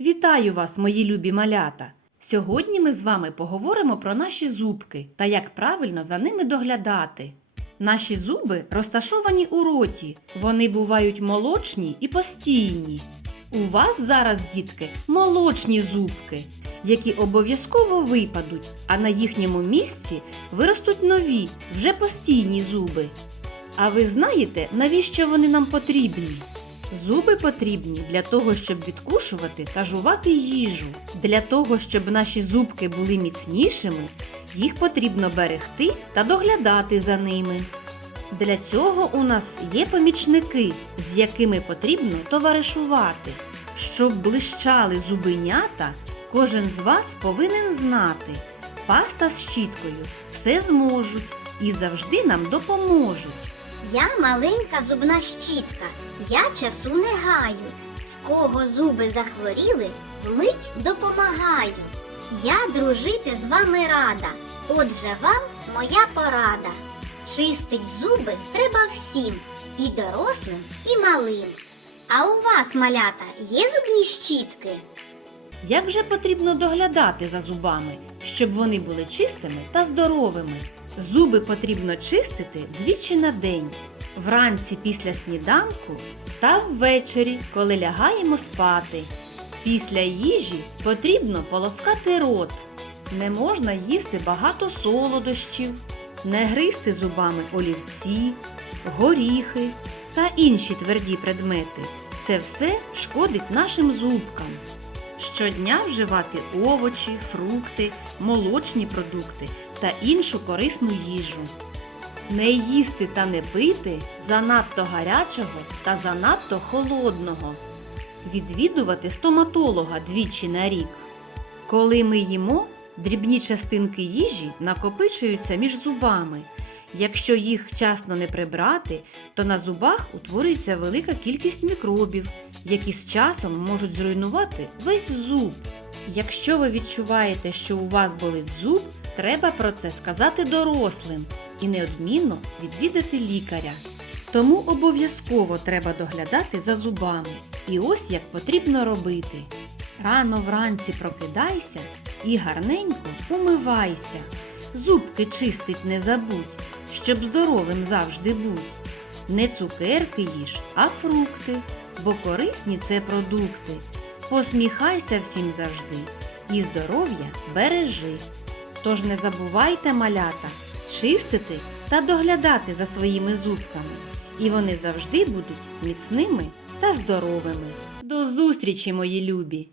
Вітаю вас, мої любі малята! Сьогодні ми з вами поговоримо про наші зубки та як правильно за ними доглядати. Наші зуби розташовані у роті, вони бувають молочні і постійні. У вас зараз, дітки, молочні зубки, які обов'язково випадуть, а на їхньому місці виростуть нові, вже постійні зуби. А ви знаєте, навіщо вони нам потрібні? Зуби потрібні для того, щоб відкушувати та жувати їжу. Для того, щоб наші зубки були міцнішими, їх потрібно берегти та доглядати за ними. Для цього у нас є помічники, з якими потрібно товаришувати. Щоб блищали зубенята, кожен з вас повинен знати. Паста з щіткою все зможуть і завжди нам допоможуть. Я маленька зубна щітка, я часу не гаю. В кого зуби захворіли, вмить допомагаю. Я дружити з вами рада. Отже, вам моя порада. Чистить зуби треба всім, і дорослим, і малим. А у вас, малята, є зубні щітки? Як же потрібно доглядати за зубами, щоб вони були чистими та здоровими? Зуби потрібно чистити двічі на день. Вранці після сніданку та ввечері, коли лягаємо спати. Після їжі потрібно полоскати рот. Не можна їсти багато солодощів, не гризти зубами олівці, горіхи та інші тверді предмети. Це все шкодить нашим зубкам. Щодня вживати овочі, фрукти, молочні продукти та іншу корисну їжу. Не їсти та не пити занадто гарячого та занадто холодного. Відвідувати стоматолога двічі на рік. Коли ми їмо, дрібні частинки їжі накопичуються між зубами. Якщо їх вчасно не прибрати, то на зубах утворюється велика кількість мікробів, які з часом можуть зруйнувати весь зуб. Якщо ви відчуваєте, що у вас болить зуб, треба про це сказати дорослим і неодмінно відвідати лікаря. Тому обов'язково треба доглядати за зубами. І ось як потрібно робити. Рано вранці прокидайся і гарненько умивайся. Зубки чистить не забудь, щоб здоровим завжди будь. Не цукерки їж, а фрукти, бо корисні це продукти. Посміхайся всім завжди і здоров'я бережи. Тож не забувайте малята чистити та доглядати за своїми зубками, і вони завжди будуть міцними та здоровими. До зустрічі, мої любі!